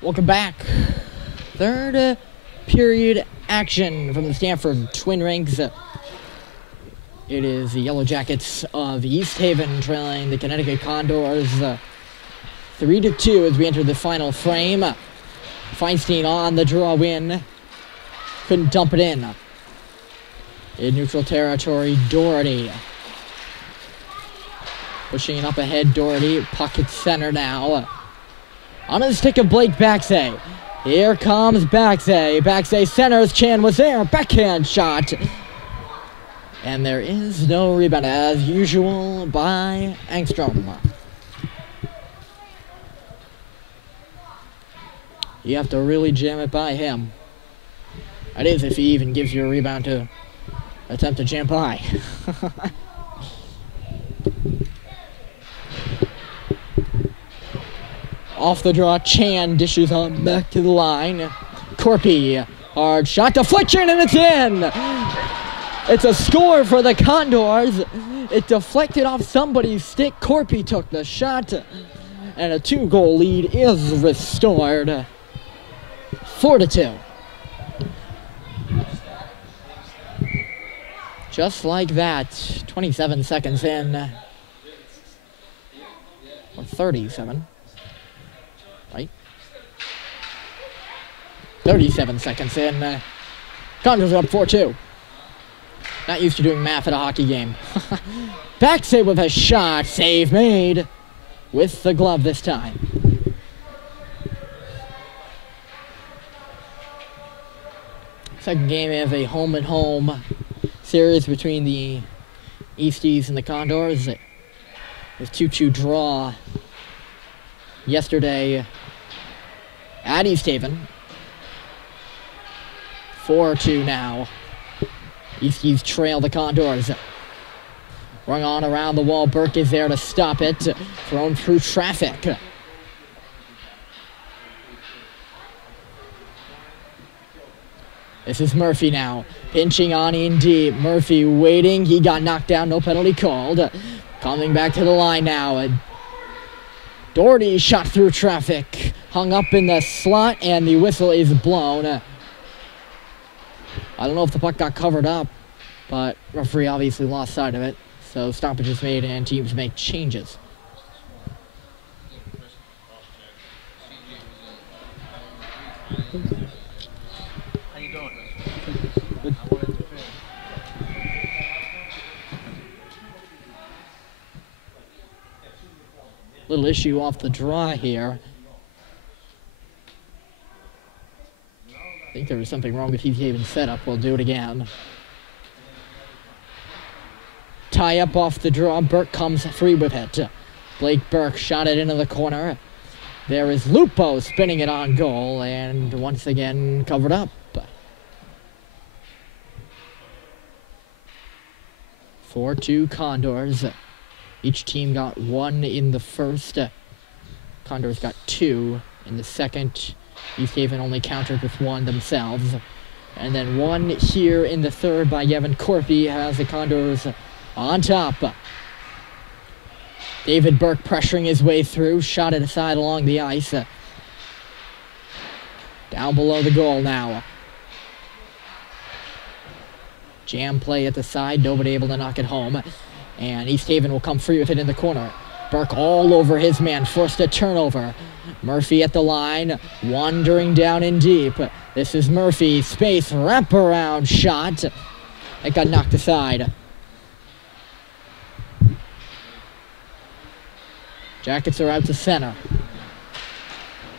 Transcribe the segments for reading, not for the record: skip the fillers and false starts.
Welcome back. Third period action from the Stamford Twin Rinks. It is the Yellow Jackets of East Haven trailing the Connecticut Condors 3-2 as we enter the final frame. Feinstein on the draw win. Couldn't dump it in. In neutral territory, Doherty. Pushing it up ahead, Doherty. Puck at center now. On the stick of Blake Baxay. Here comes Baxay. Baxay centers. Chan was there. Backhand shot. And there is no rebound as usual by Angstrom. You have to really jam it by him. That is if he even gives you a rebound to attempt to jam by. Off the draw, Chan dishes on back to the line. Corpy, hard shot, deflection, and it's in! It's a score for the Condors. It deflected off somebody's stick. Corpy took the shot, and a 2-goal lead is restored. 4-2. Just like that, 27 seconds in, or 37. Right? 37 seconds in. Condors up 4-2. Not used to doing math at a hockey game. Baxay with a shot. Save made with the glove this time. Second game of a home-and-home series between the Easties and the Condors. It was 2-2 draw yesterday at East Haven. 4-2 now. Easties trail the Condors. Rung on around the wall. Burke is there to stop it. Thrown through traffic. This is Murphy now. Pinching on in deep. Murphy waiting. He got knocked down. No penalty called. Coming back to the line now. Doherty shot through traffic. Hung up in the slot, and the whistle is blown. I don't know if the puck got covered up, but referee obviously lost sight of it. So stoppage is made and teams make changes. How you doing? Good. Little issue off the draw here. I think there was something wrong with East Haven's setup. We'll do it again. Tie up off the draw. Burke comes free with it. Blake Burke shot it into the corner. There is Lupo spinning it on goal, and once again covered up. 4-2 Condors. Each team got 1 in the first. Condors got 2 in the second. East Haven only countered with 1 themselves. And then 1 here in the third by Yevon Corpy has the Condors on top. David Burke pressuring his way through. Shot it aside along the ice. Down below the goal now. Jam play at the side. Nobody able to knock it home. And East Haven will come free with it in the corner. Burke all over his man, forced a turnover. Murphy at the line, wandering down in deep. This is Murphy, space, wraparound shot. It got knocked aside. Jackets are out to center.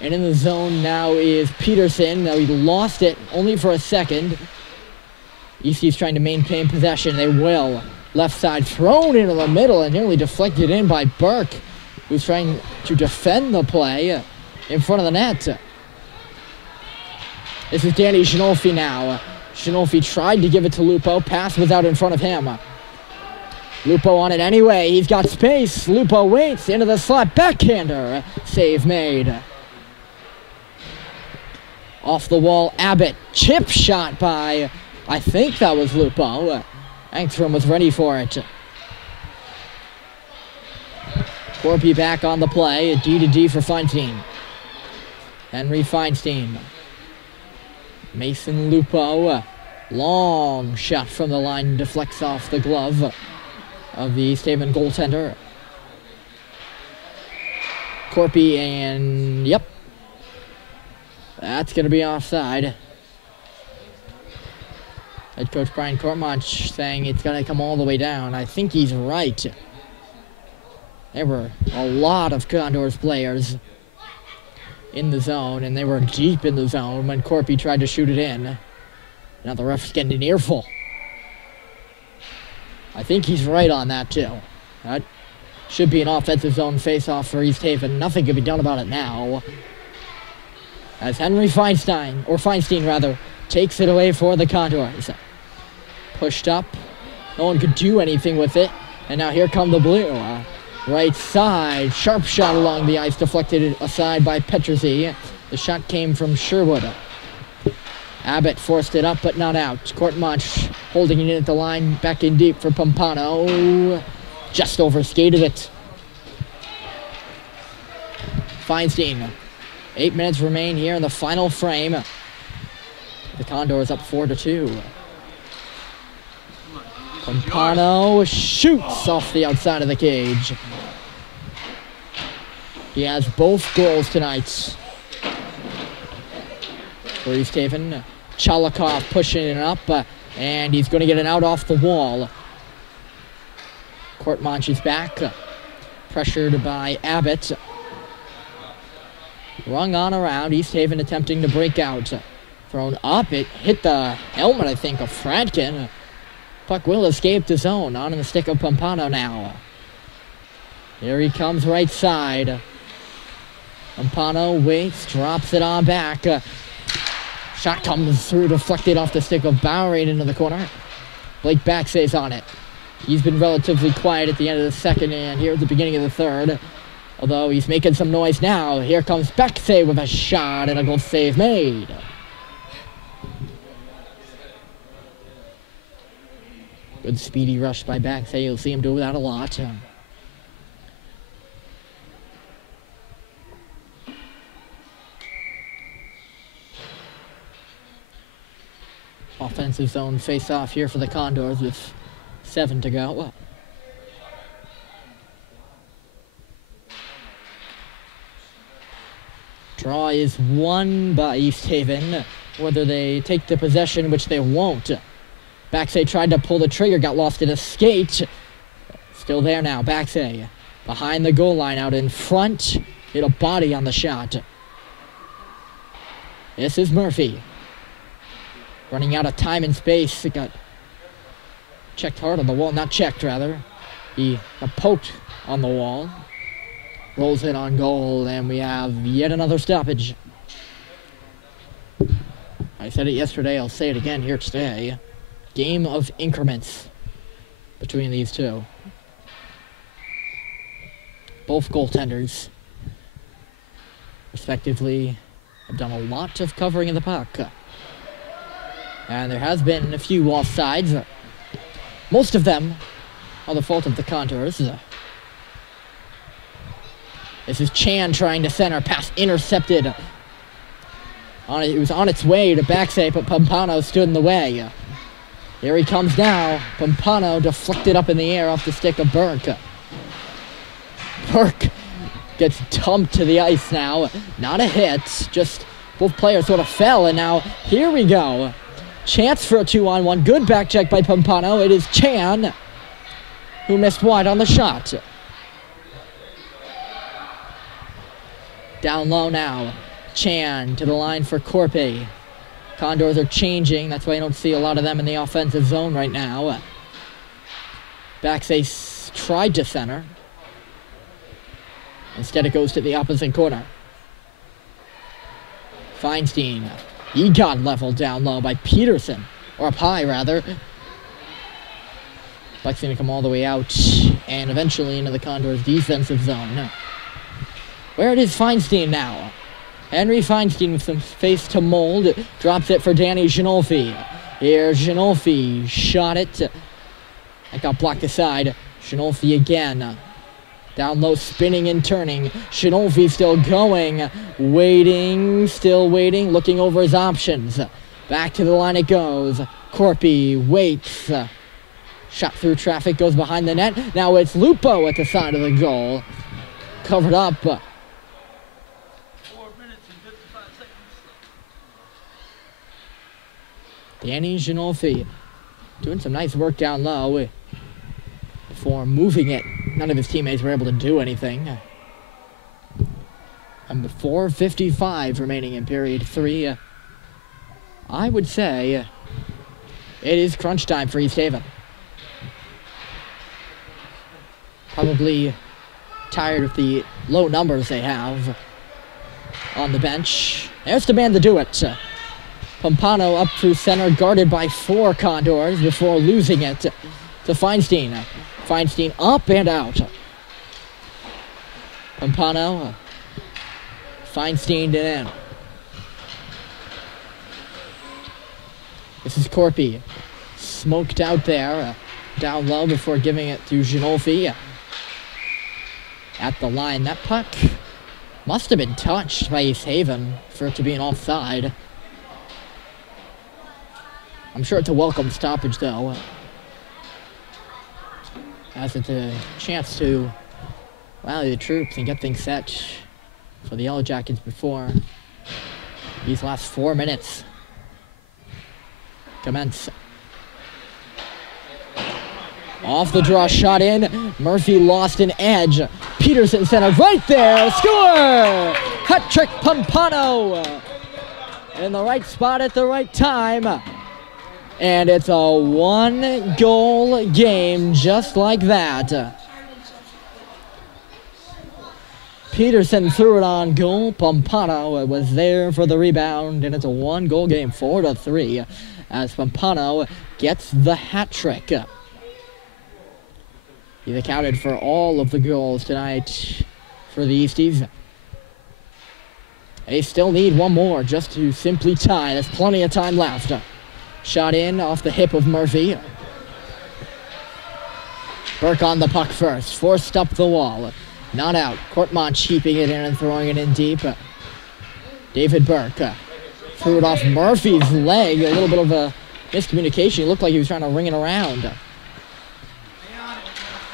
And in the zone now is Peterson. Now he lost it only for a second. Eastie's trying to maintain possession. They will. Left side thrown into the middle and nearly deflected in by Burke, who's trying to defend the play in front of the net. This is Danny Shinolfi now. Shinolfi tried to give it to Lupo. Pass was out in front of him. Lupo on it anyway. He's got space. Lupo waits into the slot. Backhander. Save made. Off the wall, Abbott. Chip shot by, I think that was Lupo. Angstrom was ready for it. Corpy back on the play. D to D for Feinstein. Henry Feinstein. Mason Lupo. Long shot from the line, deflects off the glove of the East Haven goaltender. Corpy, and yep. That's going to be offside. Head coach Brian Kortmach saying it's going to come all the way down. I think he's right. There were a lot of Condors players in the zone, and they were deep in the zone when Corpy tried to shoot it in. Now the ref's getting an earful. I think he's right on that, too. That should be an offensive zone face-off for East Haven. Nothing can be done about it now. As Henry Feinstein, takes it away for the Condors. Pushed up. No one could do anything with it. And now here come the Blue. Right side. Sharp shot along the ice. Deflected aside by Petruzzi. The shot came from Sherwood. Abbott forced it up, but not out. Kortmach holding it in at the line. Back in deep for Pompano. Just overskated it. Feinstein. 8 minutes remain here in the final frame. The Condors up 4-2. Pompano shoots off the outside of the cage. He has both goals tonight for East Haven. Chalikov pushing it up, and he's going to get it out off the wall. Kortmach is back, pressured by Abbott. Rung on around, East Haven attempting to break out. Thrown up, it hit the helmet, I think, of Fradkin. Puck will escape the zone, on in the stick of Pompano now. Here he comes right side. Pompano waits, drops it on back. Shot comes through, deflected off the stick of Bowery into the corner. Blake Backsay's on it. He's been relatively quiet at the end of the second and here at the beginning of the third. Although he's making some noise now. Here comes Backsay with a shot and a goal save made. Good speedy rush by Backsay. You'll see him do that a lot. Offensive zone face-off here for the Condors with 7 to go. Draw is won by East Haven. Whether they take the possession, which they won't. Backsay tried to pull the trigger, got lost in a skate. Still there now, Backsay. Behind the goal line, out in front. Hit a body on the shot. This is Murphy. Running out of time and space. It got checked hard on the wall. Not checked, rather. He got poked on the wall. Rolls it on goal, and we have yet another stoppage. I said it yesterday, I'll say it again here today. Game of increments between these two. Both goaltenders, respectively, have done a lot of covering of the puck. And there has been a few offsides. Most of them are the fault of the Condors. This is Chan trying to center. Pass intercepted. It was on its way to Backsay, but Pompano stood in the way. Here he comes now. Pompano deflected up in the air off the stick of Burke. Burke gets dumped to the ice now. Not a hit, just both players sort of fell, and now here we go. Chance for a 2-on-1. Good back check by Pompano. It is Chan who missed wide on the shot. Down low now. Chan to the line for Corpy. Condors are changing. That's why you don't see a lot of them in the offensive zone right now. Backsay tried to center. Instead it goes to the opposite corner. Feinstein. He got leveled down low by Peterson. Or up high, rather. Buck's going to come all the way out. And eventually into the Condors' defensive zone. Where it is Feinstein now. Henry Feinstein with some space to mold. Drops it for Danny Ginolfi. Here, Ginolfi shot it. That got blocked aside. Ginolfi again. Down low, spinning and turning. Shinolfi still going. Waiting, still waiting, looking over his options. Back to the line it goes. Corpy waits. Shot through traffic, goes behind the net. Now it's Lupo at the side of the goal. Covered up. 4 minutes and 55 seconds. Danny Shinolfi doing some nice work down low before moving it. None of his teammates were able to do anything. And 4:55 remaining in period 3. I would say it is crunch time for East Haven. Probably tired of the low numbers they have on the bench. There's the man to do it. Pompano up through center, guarded by 4 Condors before losing it to Feinstein. Feinstein up and out. Pompano, Feinstein in. This is Corpy. Smoked out there, down low before giving it to Ginolfi. At the line, that puck must have been touched by East Haven for it to be an offside. I'm sure it's a welcome stoppage, though, as it's a chance to rally the troops and get things set for the Yellow Jackets before these last 4 minutes commence. Off the draw, shot in. Murphy lost an edge. Peterson center right there. Score! Hat trick Pompano. In the right spot at the right time. And it's a 1-goal game just like that. Peterson threw it on goal. Pompano was there for the rebound. And it's a 1-goal game, 4-3. As Pompano gets the hat trick. He's accounted for all of the goals tonight for the Easties. They still need one more just to simply tie. There's plenty of time left. Shot in off the hip of Murphy. Burke on the puck first. Forced up the wall. Not out. Courtmont keeping it in and throwing it in deep. David Burke threw it off Murphy's leg. A little bit of a miscommunication. It looked like he was trying to ring it around.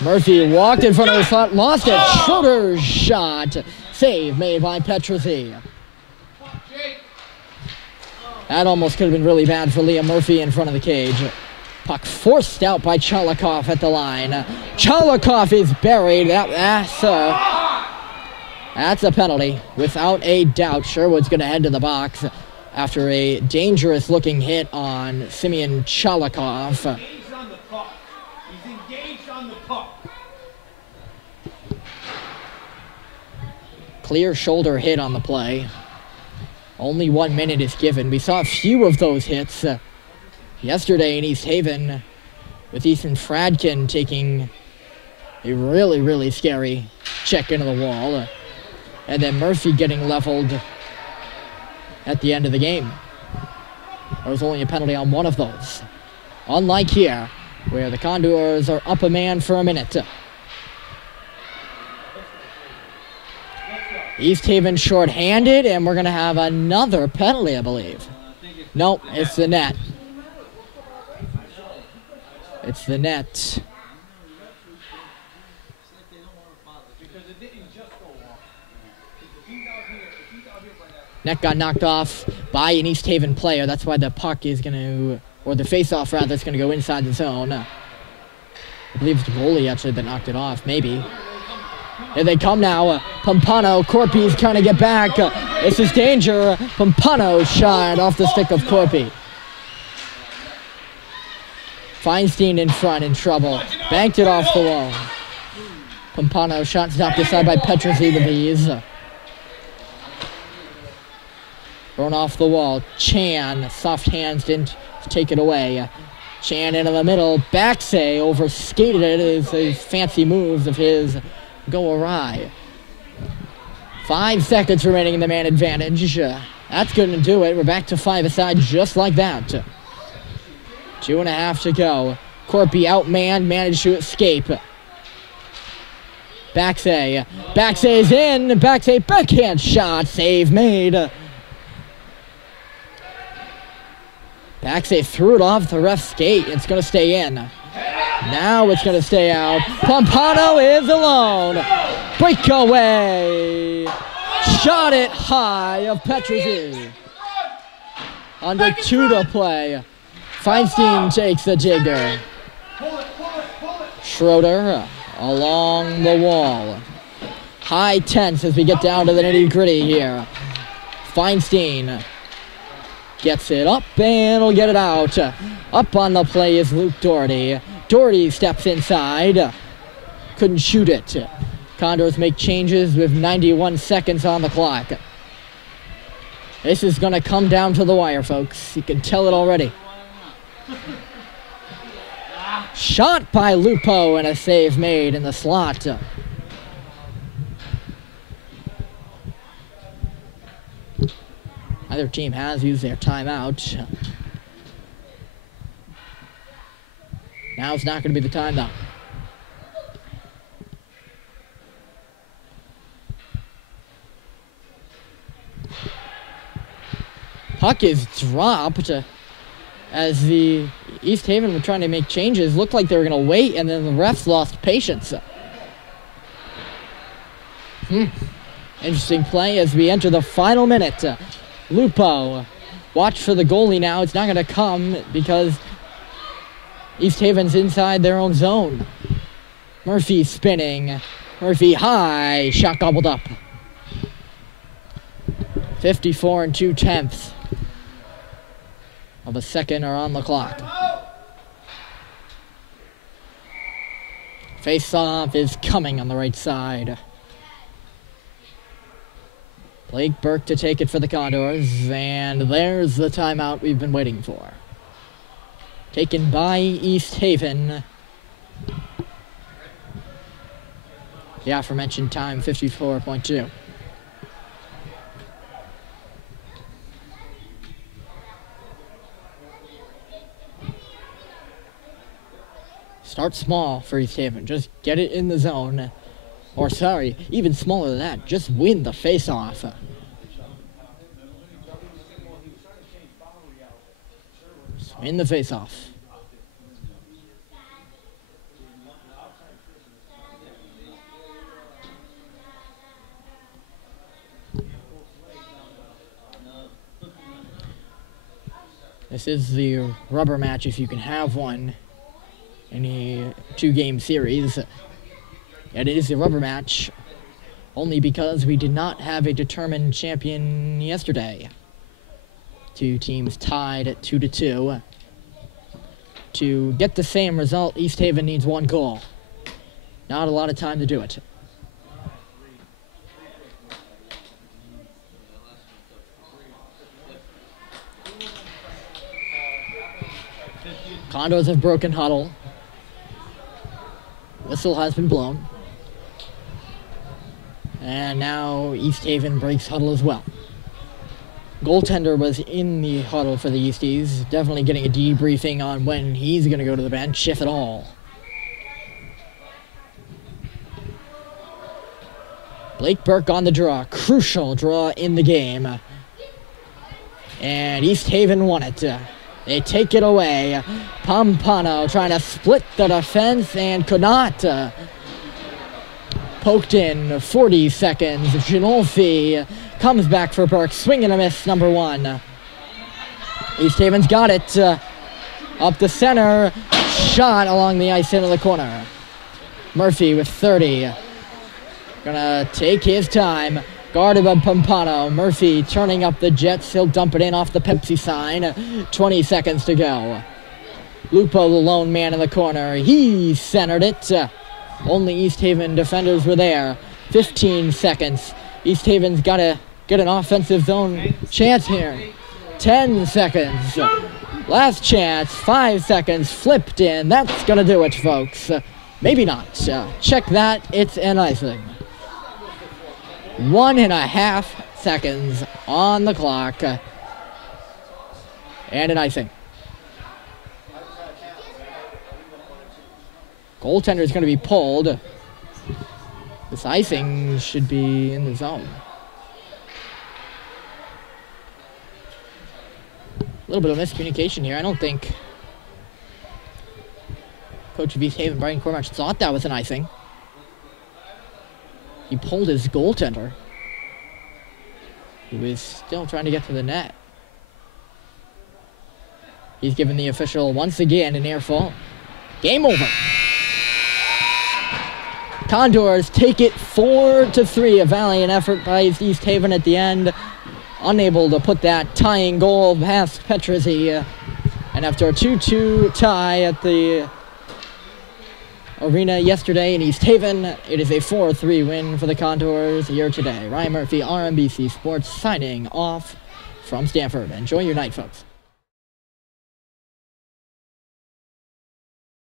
Murphy walked in front of his shot, lost it. Schroeder's shot. Save made by Petruzzi. That almost could have been really bad for Liam Murphy in front of the cage. Puck forced out by Chalikov at the line. Chalikov is buried. That's a penalty, without a doubt. Sherwood's going to head to the box after a dangerous-looking hit on Simeon Chalikov. Clear shoulder hit on the play. Only 1 minute is given. We saw a few of those hits yesterday in East Haven, with Ethan Fradkin taking a really, really scary check into the wall. And then Murphy getting leveled at the end of the game. There was only a penalty on one of those. Unlike here, where the Condors are up a man for a minute. East Haven short-handed, and we're going to have another penalty, I believe. Nope, it's the net. It's the net. Net got knocked off by an East Haven player. That's why the puck is going to, or the face-off rather, is going to go inside the zone. I believe it's the goalie actually that knocked it off, maybe. Here they come now. Pompano, Corpy's trying to get back. This is danger. Pompano shot off the stick of Corpy. Feinstein in front, in trouble. Banked it off the wall. Pompano shot stopped aside by Petruzzi with ease. Thrown off the wall. Chan, soft hands, didn't take it away. Chan into the middle. Backsay overskated it as his fancy moves of his go awry. 5 seconds remaining in the man advantage. That's going to do it. We're back to 5 aside just like that. 2.5 to go. Corpy outmanned, managed to escape. Baxay. Baxay's in. Baxay backhand shot. Save made. Baxay threw it off the ref's skate. It's going to stay in. Now it's going to stay out. Pompano is alone. Breakaway. Shot it high of Petruzzi. Under 2 to play. Feinstein takes the digger. Schroeder along the wall. High tense as we get down to the nitty-gritty here. Feinstein gets it up and will get it out. Up on the play is Luke Doherty. Doherty steps inside. Couldn't shoot it. Condors make changes with 91 seconds on the clock. This is going to come down to the wire, folks. You can tell it already. Shot by Lupo and a save made in the slot. Either team has used their timeout. Now it's not going to be the time, though. Puck is dropped as the East Haven were trying to make changes. Looked like they were going to wait, and then the refs lost patience. Interesting play as we enter the final minute. Lupo, watch for the goalie now. It's not going to come because East Haven's inside their own zone. Murphy spinning. Murphy high. Shot gobbled up. 54 2/10 of a second are on the clock. Face-off is coming on the right side. Blake Burke to take it for the Condors, and there's the timeout we've been waiting for. Taken by East Haven. The aforementioned time, 54.2. Start small for East Haven. Just get it in the zone. Or sorry, even smaller than that. Just win the face-off. Win the face-off. This is the rubber match if you can have one in a 2-game series. And it is a rubber match only because we did not have a determined champion yesterday. 2 teams tied at 2-2. To get the same result, East Haven needs 1 goal. Not a lot of time to do it. Condors have broken huddle. Whistle has been blown. And now East Haven breaks huddle as well. Goaltender was in the huddle for the Easties, definitely getting a debriefing on when he's going to go to the bench, if at all. Blake Burke on the draw, crucial draw in the game. And East Haven won it. They take it away. Pompano trying to split the defense and could not. Poked in 40 seconds. Ginolfi comes back for Burke. Swing and a miss, number 1. East Haven's got it. Up the center. Shot along the ice into the corner. Murphy with 30. Gonna take his time. Guarded by Pompano. Murphy turning up the Jets. He'll dump it in off the Pepsi sign. 20 seconds to go. Lupo, the lone man in the corner. He centered it. Only East Haven defenders were there. 15 seconds. East Haven's got to get an offensive zone chance here. 10 seconds. Last chance. 5 seconds. Flipped in. That's going to do it, folks. Maybe not. Check that. It's an icing. 1.5 seconds on the clock. And an icing. Goaltender is going to be pulled. This icing should be in the zone. A little bit of miscommunication here. I don't think Coach of East Haven, Brian Cormack, thought that was an icing. He pulled his goaltender, who is still trying to get to the net. He's given the official once again an earful. Game over. Condors take it 4-3. A valiant effort by East Haven at the end. Unable to put that tying goal past Petruzzi. And after a 2-2 tie at the arena yesterday in East Haven, it is a 4-3 win for the Condors here today. Ryan Murphy, RMBC Sports, signing off from Stamford. Enjoy your night, folks.